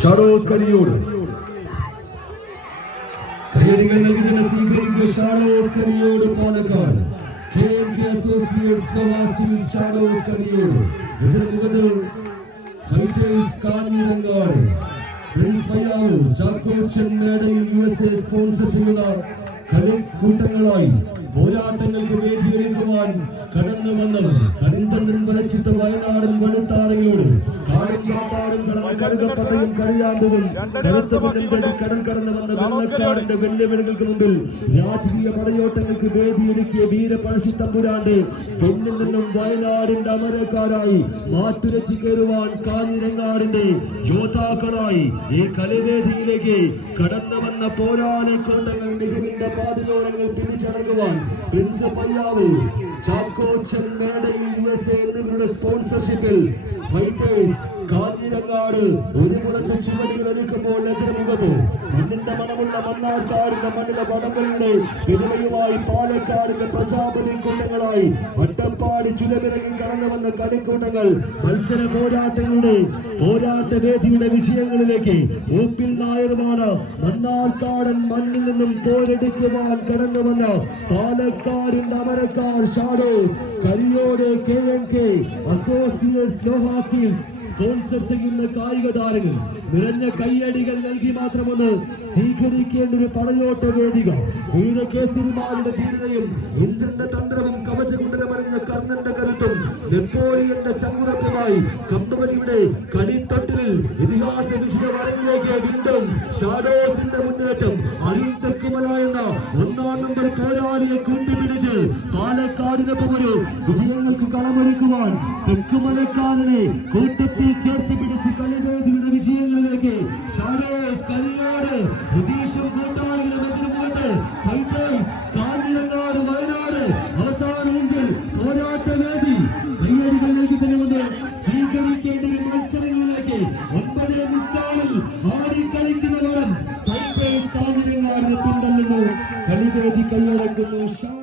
Shadows കരിയോട് കരിയടികൾ നൽകുന്ന സ്വീകരിക്കുക shadows Kariyode Palakkad. K M P associate Sebastian shadows Kariyode എതിർമുഖത്ത് fighters Kanhirangad. Prince Payyavu Chakkochan Medayil U S A sponsor ചെയ്യുന്ന കളിക്കൂട്ടങ്ങളായി പോരാട്ടങ്ങൾക്ക് വേദിയൊരുക്കുവാൻ കടന്നു വന്നവർ കണ്ടന്നും വരച്ചിട്ട് വയനാടും വെളുത്താറയോട് കാട്ടാടും കടൽക്കടകപ്പതയും കഴിയാമ്പും കരുത്തപ്പന്റെ കടൽ കടന്നു വന്ന വെള്ളക്കാടിന്റെ വെല്ലുവിളികൾക്ക് മുമ്പിൽ രാജകീയ പടയോട്ടങ്ങൾക്ക് വേദിയൊരുക്കിയ വീരപഴശിത്തമ്പുരാണ്ട് പെണ്ണിൽ നിന്നും വയനാടിന്റെ അമരക്കാരായി മാറ്റുരച്ചു കയറുവാൻ കാഞ്ഞിരങ്ങാടിന്റെ യോദ്ധാക്കളായി ഈ കലവേദിയിലേക്ക് കടന്നു വന്ന പോരാളി കൊണ്ടങ്ങൾ മികവിന്റെ പാതയോരങ്ങൾ പിടിച്ചടങ്ങുവാൻ Prince Payyavu Chakkochan Medayil U S എന്നിവരുടെ സ്പോൺസർഷിപ്പിൽ ഫൈറ്റേഴ്സ് കാഞ്ഞിരങ്ങാട് ഒരു പുറത്ത് ചുവടുകൾ ഒരുക്കുമ്പോൾ എതിർമുഖത്ത് മണ്ണിന്റെ മണമുള്ള മണ്ണാർക്കാടിന്റെ മണ്ണിലെ വടമ്പലിന്റെ പെരുമയുമായി പാലക്കാടിന്റെ പ്രജാപതി കൂട്ടങ്ങളായി വട്ടപ്പാടി ചുരമിറങ്ങി കടന്നു വന്ന കളിക്കൂട്ടങ്ങൾ മത്സര പോരാട്ടങ്ങളുടെ പോരാട്ട വേദിയുടെ വിജയങ്ങളിലേക്ക് ഊപ്പിൽ നായരുമാണ് മണ്ണാർക്കാടൻ മണ്ണിൽ നിന്നും പോരെടുക്കുവാൻ കടന്നു വന്ന പാലക്കാടിന്റെ അമരക്കാർ shadows Kariyode K M K associate sponsor ചെയ്യുന്ന കായിക താരങ്ങൾ നിറഞ്ഞ കയ്യടികൾ നൽകി മാത്രമൊന്ന് സ്വീകരിക്കേണ്ട ഒരു പടയോട്ട വേദിക. വീര കേസരിമാരുടെ ധീരതയും ഇന്ദ്രന്റെ തന്ത്രവും കവചകുണ്ടലമറിഞ്ഞ കർണന്റെ കരുത്തും നെപ്പോളിയന്റെ ചങ്കുറപ്പുമായി കമ്പനിയുടെ കളിത്തട്ടിൽ ഇതിഹാസ വിഷയ വരയിലേക്ക് വീണ്ടും ഷാഡോസിന്റെ മുന്നേറ്റം. അരുൺ തെക്കുമല എന്ന ഒന്നാം നമ്പർ പോരാളിയെ കൂട്ടിപ്പിടിച്ച് പാലക്കാടിനൊപ്പം ഒരു വിജയങ്ങൾക്ക് കളമൊരുക്കുവാൻ തെക്കുമലക്കാരനെ കൂട്ടത്തിൽ ചേർത്ത് പിടിച്ച് കളിവേദിയുടെ വിജയങ്ങളിലേക്ക്. പ്രതീക്ഷ ആടി കളിക്കുന്നവരും കളിവേദി കൈയടക്കുന്നു.